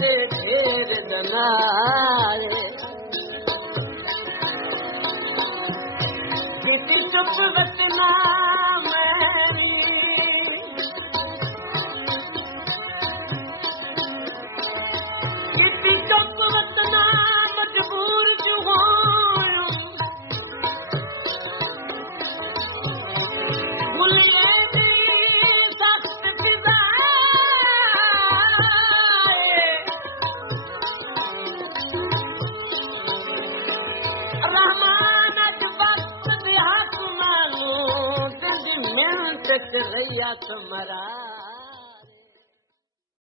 दे ढेर दनाए किसी चुप वतना मेरी किसी चुप वतना मजबूर जो हो भूलिए भी सख्त फिजाए रहमान अज वक्त दिया तुम्हारू जिंद मिहनत रैया तुम्हारा